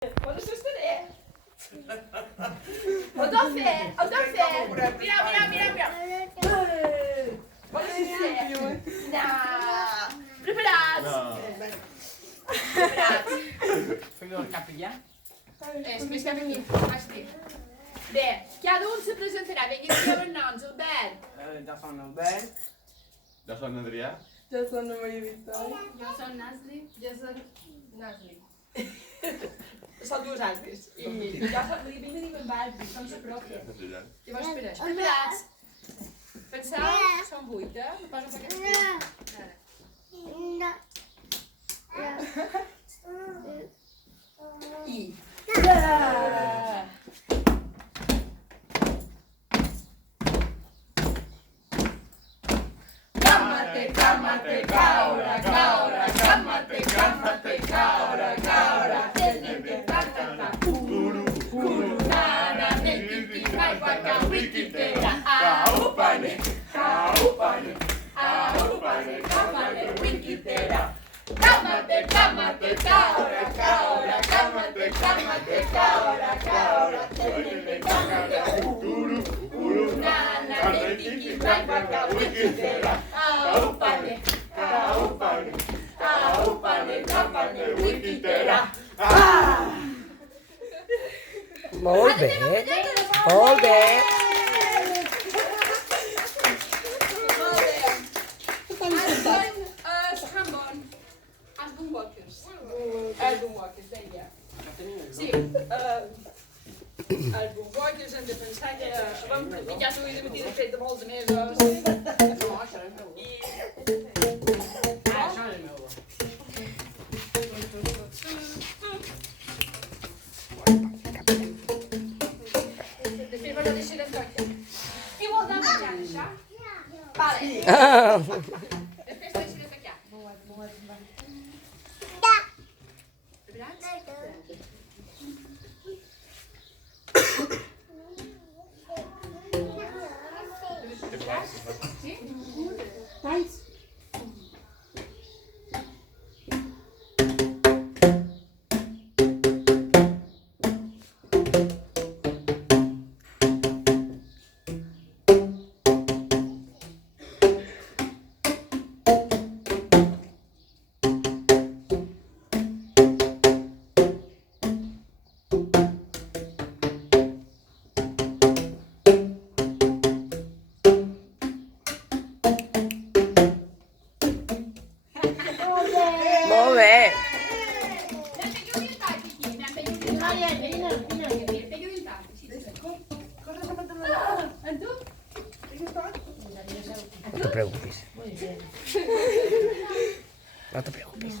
Vad är syster det? Och de ser. Mira. Vad är syster det? Nah. Preparat. Senyor capellà. Més cap aquí. Així. Bé, cada un se presentarà. Vinga, digueu els noms, Albert. Jo som Albert. Jo soc Adrià. Jo soc la Maria Victòria. Jo soc Nasli. Jo soc Nasli. Són dues altres. I jo soc Maria Vinga, dic amb Albert, som la pròpia. Llavors, espera, preparats? Penseu, són 8, eh? Me poso per aquesta. I. Càmate, caura. Càmate, caura. Curu, nana, neki, waka, wikitera. Aupane, wikitera. Càmate, caura. Càmate, caura. Curu, nana, neki, waka, wikitera. Aupane, wikitera. Molt bé. Molt bé. Album Walkers, deia. Sí, Album Walkers hem de pensar que ja s'ho he de mentir de fet de molts mesos. No, això és el meu. Això és el meu. De fet, me la deixarem tot. Qui vol anar menjant, això? Vale. Després la deixarem aquí. Molt bé. No te preocupes. No te preocupes.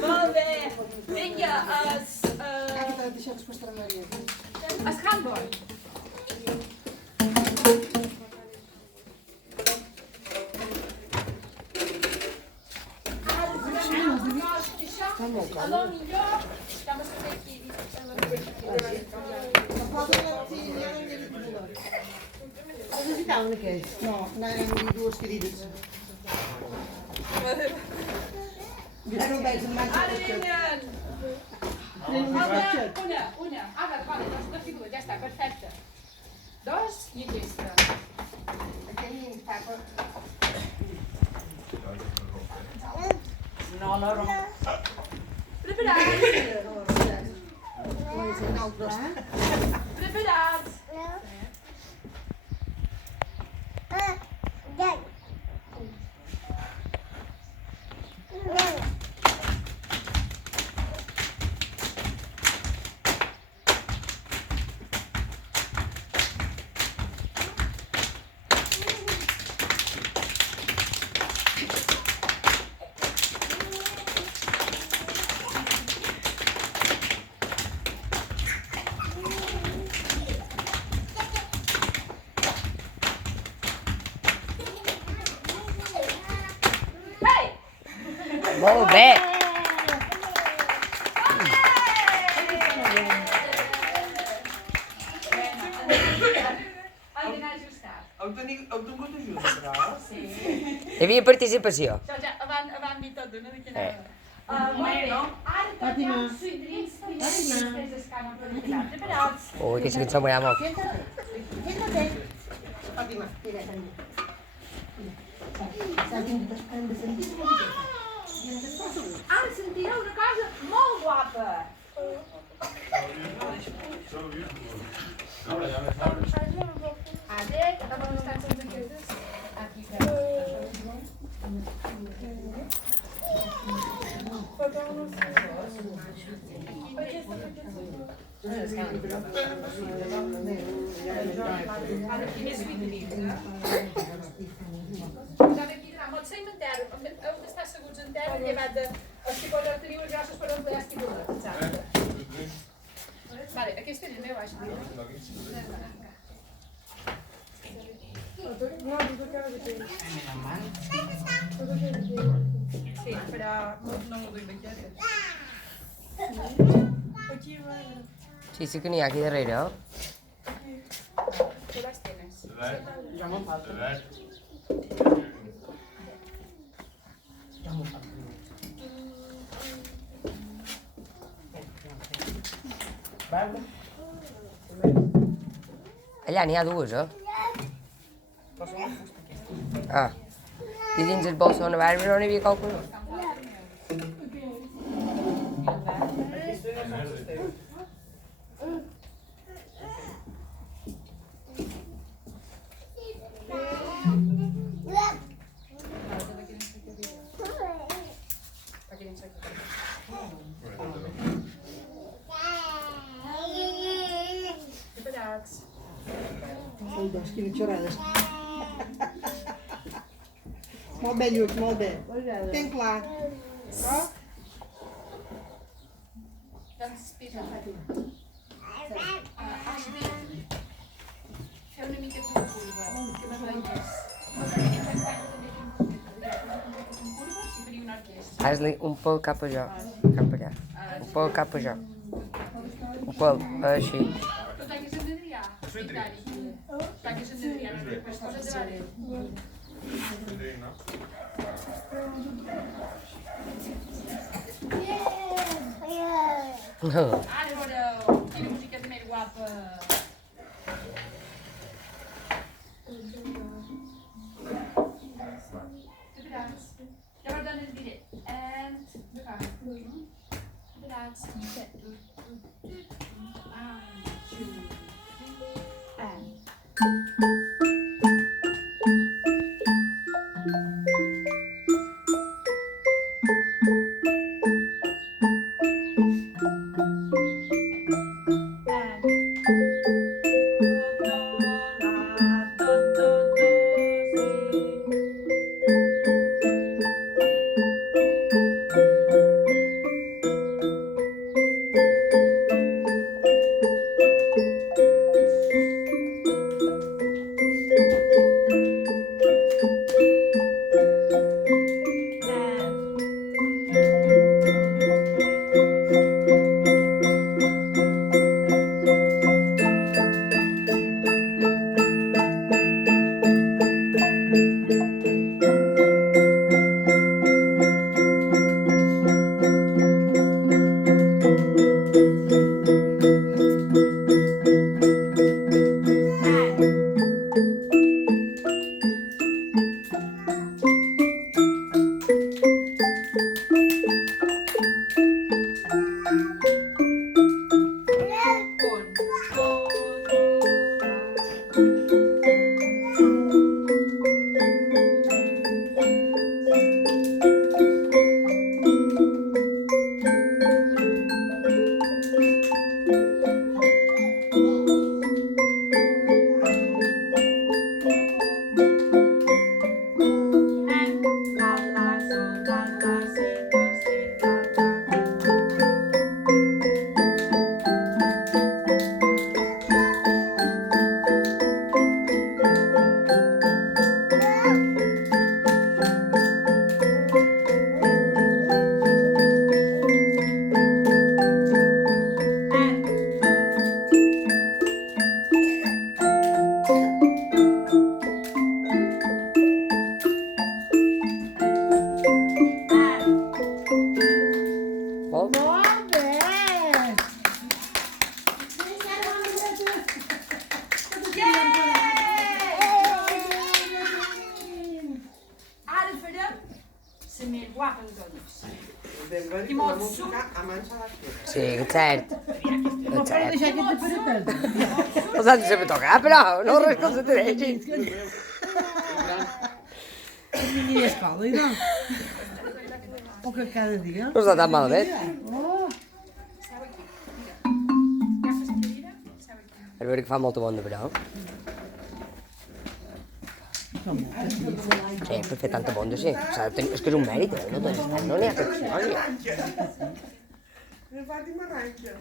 Molt bé. Vinga, es handball. Allò millor, estamos aquí. Necessitàvem aquells? No, anàvem dues ferides. Ja no veig en mans. Ara venen. Una. Ara, vale, dos figures, ja està, perfecte. Dos i aquesta. No, no. Preparats? Preparats? Molt bé. Al final ajustat. Heu tingut ajuda, però? Sí. Hi havia participació. Ja, van dir tot, no? De quina Eh. molt bé. Ara Fàtima. tanquem els suïdrins primers després d'escana per allà. Preparats? Ui, aquesta cançó m'agrada molt. Siéntate. Fátima, mira, cariño. Han de sentir una miqueta. Ara sentireu una cosa molt guapa. Ara, que també estan tots aquestes. Aquí, ara, primer suïdrins, Pot ser en terra, heu d'estar seguts en terra, llevat de els que poden tenir les grosses per emplear estimular, exacte. Vale, aquesta és meva, sí, però no m'ho duc ben Sí, sí que n'hi ha aquí darrere, eh? Tu les tienes. Ja me'n falta. Veure? Allà n'hi ha dues, eh? Però són les fusta, aquesta. Ah. I dins el bolso de Bàrbara no n'hi havia qualcuna? Aquesta no és fusta. Preparats. Ai, doncs, quines xorrades. Molt bé, Lluc, molt bé. Ben clar. Però, Doncs, pisa. Feu una mica de curva, que m'aplaïs. Curves i faria una orquestra. Has-li un pèl cap a jo, cap allà. Un pèl cap a jo. Un pèl, així. Tu tanques en Adrià? Tanques en Adrià, les coses de barri. Ara veureu quina musiqueta més guapa. Preparats? Llavors dones el diré. And... Preparats? Ser més guapa de tots. Deve Chi la mozzo? musica a mancia la schiena. Sì, certo. Ma però Certo. deixar aquest per tant. Lo sai sempre toccare, però non rispondo te leggi. Mini escola, i no? O que cada dia. Non sta tan malament. Oh, Seu aquí. Mira. Agafes la cadira, seu aquí. È vero che fa molto buono però. Sì, per fare tanto buono, sì. È che è un merito, non è per storia. Infatti mi arrangia.